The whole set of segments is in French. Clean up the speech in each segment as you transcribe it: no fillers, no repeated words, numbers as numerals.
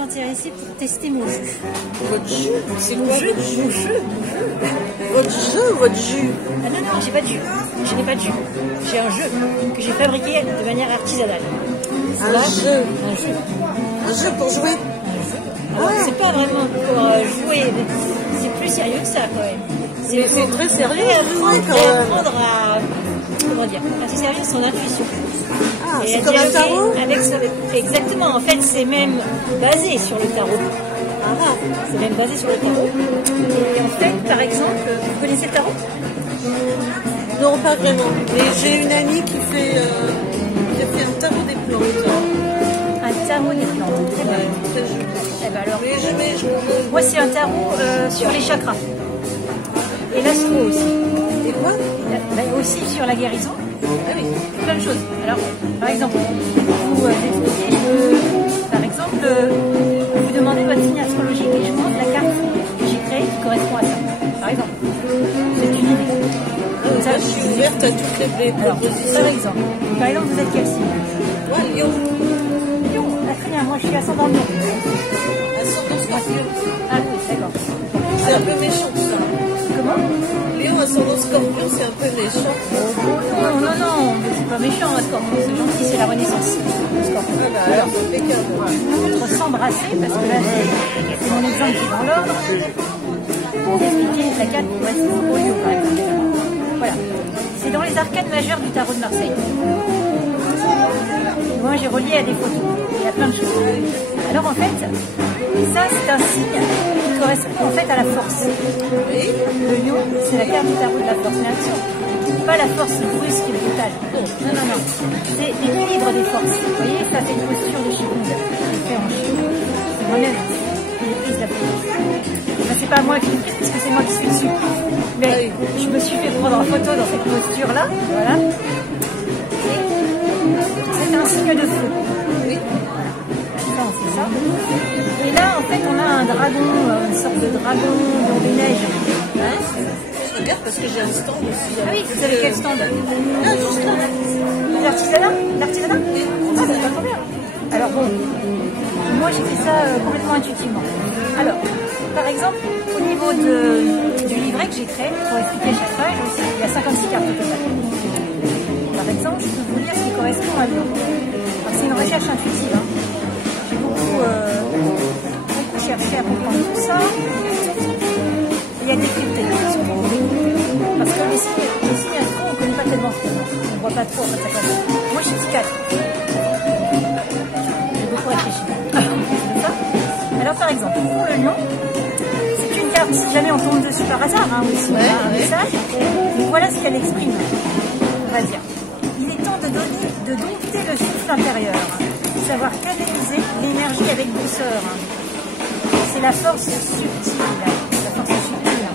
suis intéressée pour tester mon jus. Votre jus? C'est quoi? Mon jus. Votre jus ou votre jus? Ah non, non, j'ai pas de jus. Je n'ai pas de jus. J'ai un jeu que j'ai fabriqué de manière artisanale. Un jeu. Un jeu. Un jeu pour jouer? Alors, c'est pas vraiment pour jouer, c'est plus sérieux que ça quand même. Mais c'est très sérieux à jouer quand même. même. Apprendre à, comment dire, à se servir de son intuition. Ah, et c'est comme un tarot? Exactement, en fait c'est même basé sur le tarot. Ah, c'est même basé sur le tarot. Et en fait, par exemple, vous connaissez le tarot? non, pas vraiment. Mais j'ai une amie qui fait un tarot des plantes. Un tarot des plantes, très bien. Ouais, très joli. Eh ben alors, Mais moi c'est un tarot sur les chakras. Et l'astro aussi. Et quoi? Ben, aussi sur la guérison. Ah oui, plein de choses. Alors, par exemple, vous expliquez que, par exemple, vous demandez votre signe astrologique et je vous montre la carte que j'ai créée qui correspond à ça. Par exemple, c'est une idée. Ça, je suis ouverte à toutes les propositions. Par exemple, vous êtes quel signe? Moi, Lion. Lion, ah, très bien, moi je suis ascendant Lion. Ascendant Scorpion. Ah oui, d'accord. C'est un peu méchant tout ça. Comment? Lion, ascendant Scorpion, c'est un peu méchant. Non, non, non, c'est pas méchant, un Scorpion, c'est gentil, c'est la renaissance. Scorpion. Ah bah alors, c'est impeccable. Votre s'embrasser, parce que là, c'est mon exemple qui est dans l'ordre. Pour vous expliquer la carte pour être au lieu, par exemple. Voilà. C'est dans les arcades majeures du tarot de Marseille. Moi, j'ai relié à des photos. Il y a plein de choses. Alors, en fait, ça, c'est un signe qui correspond en fait à la force. Oui. Le lion, c'est la carte du tarot de la force. Mais attention, pas la force brusque et brutale. Non, non, non. C'est l'équilibre des forces. Vous voyez, ça fait une posture de Qigong. Je fais en Qigong. C'est moi-même. J'ai pris la photo. Enfin, c'est pas moi qui l'ai prise, parce que c'est moi qui suis dessus. Mais je me suis fait prendre en photo dans cette posture-là. Voilà. Et c'est un signe de feu. Oui. Voilà. Ça, on sait ça. Et là, en fait, on a un dragon, une sorte de dragon dans des neiges. Hein? Je regarde parce que j'ai un stand aussi. Ah oui, vous avez quel stand? Ah, justement. L'artisanat? L'artisanat? Oui. Ah, c'est pas trop bien. Alors bon, moi j'ai fait ça complètement intuitivement. Alors, par exemple, au niveau du livret que j'ai créé, pour expliquer chaque page, aussi, il y a 56 cartes au total. Par exemple, je peux vous lire ce qui correspond à Lion. C'est une recherche intuitive. Hein. J'ai beaucoup cherché à comprendre tout ça. Et il y a des critères. Parce que les signes astro, on ne connaît pas tellement. On ne voit pas trop en fait, ça passe. Moi, je suis psychiatre. J'ai beaucoup réfléchi. C'est ça. Alors, par exemple, pour le lion, c'est une carte, si jamais on tombe dessus par hasard, hein, aussi, un message. Donc voilà ce qu'elle exprime. On va dire. Il est temps de dompter le souffle intérieur. Savoir canaliser l'énergie avec douceur. C'est la force subtile. La force subtile.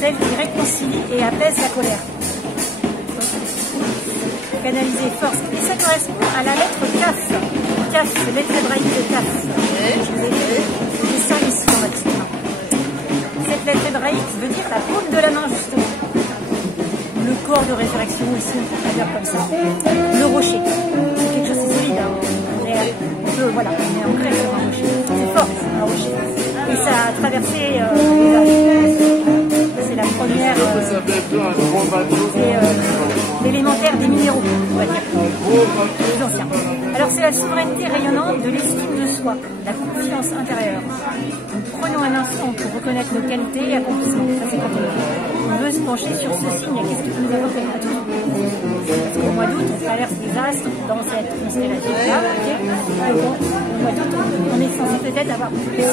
Celle qui réconcilie et apaise la colère. Canaliser force. Et ça correspond à la lettre CAF. CAF, c'est lettre hébraïque de CAF. Je vous ai dit ça ici dans votre titre. Cette lettre hébraïque veut dire la paume de la main, justement. Le corps de résurrection aussi, on peut dire comme ça. Le rocher. C'est quelque chose de solide. Hein. Voilà, on est ancré sur un rocher. C'est fort, un rocher. Et ça a traversé les âges. C'est la première. L'élémentaire des minéraux, on va dire. Les anciens. Alors c'est la souveraineté rayonnante de l'estime de soi, la confiance intérieure. Donc, prenons un instant pour reconnaître nos qualités et accomplissements. Ça c'est quand on veut se pencher sur ce signe. Qu'est-ce qui peut nous apporter à tous? Parce qu'au mois d'août, on traverse les astres dans cette constellation-là. Au mois d'août, on est censé peut-être avoir plus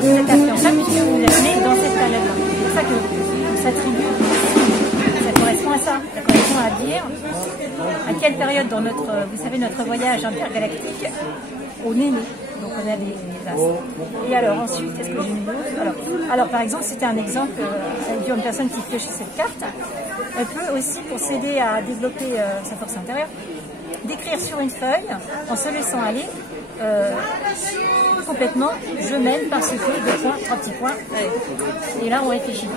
cette influence-là puisque vous êtes né dans cette période-là. C'est pour ça que on s'attribue. Ça correspond à ça. Ça correspond à dire à quelle période dans notre, vous savez, notre voyage intergalactique, on est né. Donc on a des astres. Et alors ensuite, qu'est-ce que j'ai mis d'autre? Alors par exemple, c'était un exemple avec une personne qui piochait cette carte. Elle peut aussi, pour s'aider à développer sa force intérieure, d'écrire sur une feuille en se laissant aller complètement, je mène parce que, 2 points, 3 petits points. Et là, on réfléchit.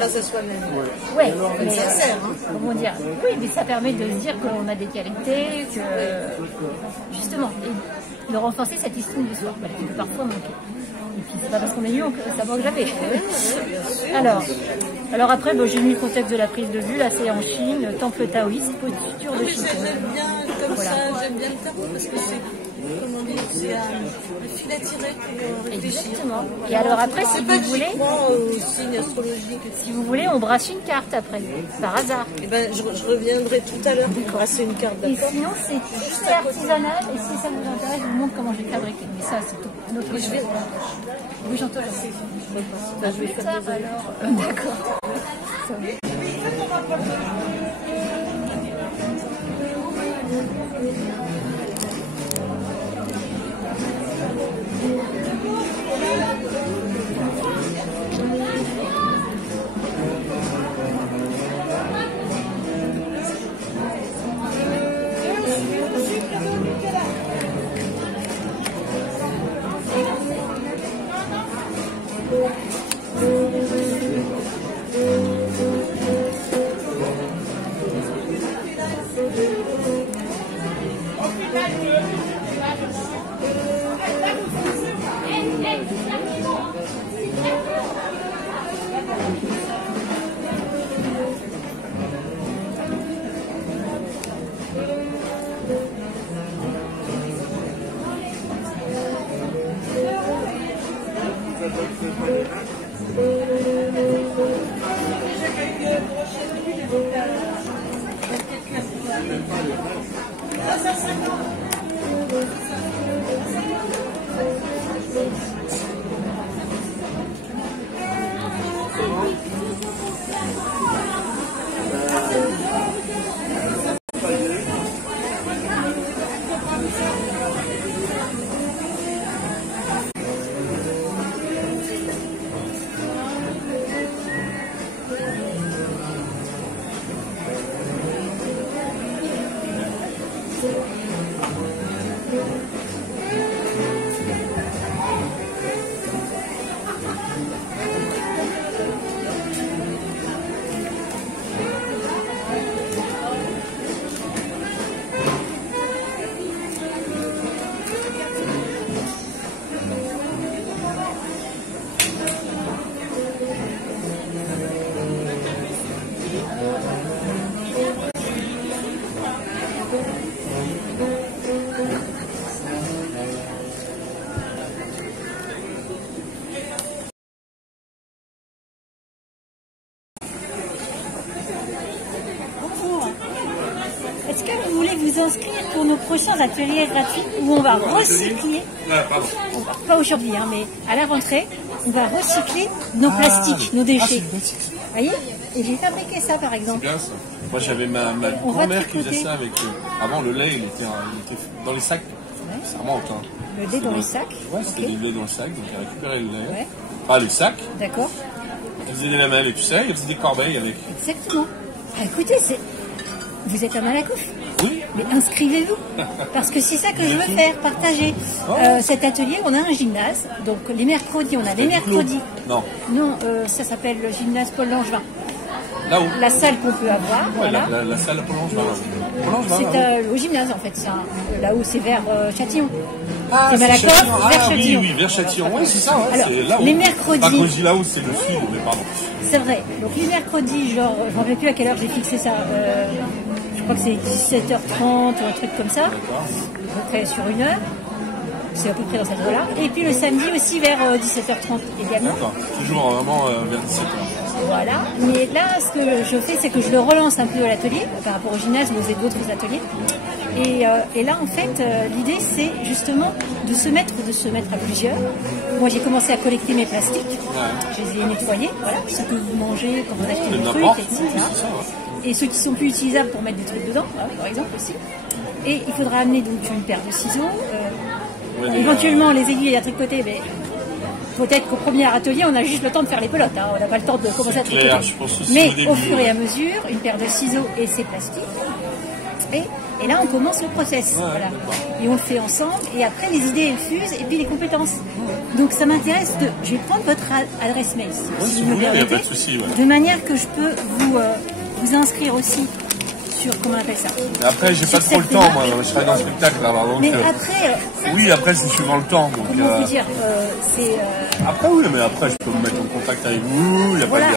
Là, ça soit même. Ouais, mais ça sert, hein. Comment dire? Oui, mais ça permet de se dire qu'on a des qualités, que justement. Et de renforcer cette estime de soi, voilà, qui peut parfois manquer. Et puis c'est pas parce qu'on est nul que ça manque jamais. Alors après, bon, j'ai mis le contexte de la prise de vue, là c'est en Chine, temple taoïste, posture de Qigong. J'aime bien comme voilà. Ça, j'aime bien le tarot parce que c'est, comme on dit, c'est un fil à tirer pour réfléchir. Exactement. Et alors après, si vous voulez, au signe astrologique. Si vous voulez, on brasse une carte après, par hasard. Et ben, je reviendrai tout à l'heure pour brasser une carte. Et sinon, c'est très artisanal. Et si ça vous intéresse, je vous montre comment j'ai fabriqué. Mais ça, c'est tout. Un autre chose. Oui, j'entends. Je vais faire des alors. D'accord. Est-ce que vous voulez vous inscrire pour nos prochains ateliers gratuits où on va recycler, pas aujourd'hui, hein, mais à la rentrée, on va recycler nos plastiques, nos déchets. Vous voyez? Et j'ai fabriqué ça par exemple. C'est bien ça. Moi j'avais ma grand-mère qui faisait ça avec... avant le lait il était dans les sacs. Ouais. Ça remonte. Hein. Le lait dans les sacs. Ouais, c'était du lait dans le sac, donc elle récupérait le lait. Ouais. Pas le sac. D'accord. Elle faisait des lamelles et tu sais, elle faisait des corbeilles avec. Exactement. Ah, écoutez, vous êtes à Malakoff. Oui. Mais inscrivez-vous, parce que c'est ça que je veux faire, partager. Cet atelier, on a un gymnase, donc les mercredis, on a les mercredis. Non. Non, ça s'appelle le gymnase Paul Langevin. Là où la salle qu'on peut avoir. Ouais, voilà. la salle Paul Langevin. C'est au gymnase en fait, là-haut c'est vers Châtillon. Ah, c'est Malakoff, vers Châtillon. Oui, vers Châtillon, oui, c'est ça. Alors, là les mercredis. Pas quand je dis là-haut, c'est le sud, mais pardon. C'est vrai. Donc les mercredis, genre, je ne me rappelle plus à quelle heure j'ai fixé ça. Je crois que c'est 17h30 ou un truc comme ça. À peu près sur 1 heure. C'est à peu près dans cette heure-là. Et puis le samedi aussi vers 17h30 également. D'accord. Toujours vraiment vers 17h. Voilà. Mais là, ce que je fais, c'est que je le relance un peu à l'atelier, par rapport au gymnase, mais aux d'autres ateliers. Et là, en fait, l'idée, c'est justement de se mettre à plusieurs. Moi, j'ai commencé à collecter mes plastiques. Ouais. Je les ai nettoyés, voilà, ce que vous mangez quand vous achetez des trucs, etc. Oui, ça, ouais. Et ceux qui sont plus utilisables pour mettre des trucs dedans, voilà, par exemple aussi. Et il faudra amener donc une paire de ciseaux, éventuellement les aiguilles à tricoter, mais peut-être qu'au premier atelier, on a juste le temps de faire les pelotes. Hein. On n'a pas le temps de commencer à tricoter. Mais au fur et à mesure, une paire de ciseaux et ses plastiques. Et là, on commence le process. Ouais, voilà. Et on le fait ensemble. Et après, les idées, elles fusent. Et puis, les compétences. Donc, ça m'intéresse de... Je vais prendre votre adresse mail, si vous me permettez. Pas de souci, ouais. De manière que je peux vous inscrire aussi comment on appelle ça? Après, j'ai pas trop le temps, moi. Je serai dans le spectacle, alors donc. Mais après. Oui, après, c'est suivant le temps. Donc, comment vous dire, c'est. Après, oui, mais après, je peux me mettre en contact avec vous. Il y a pas de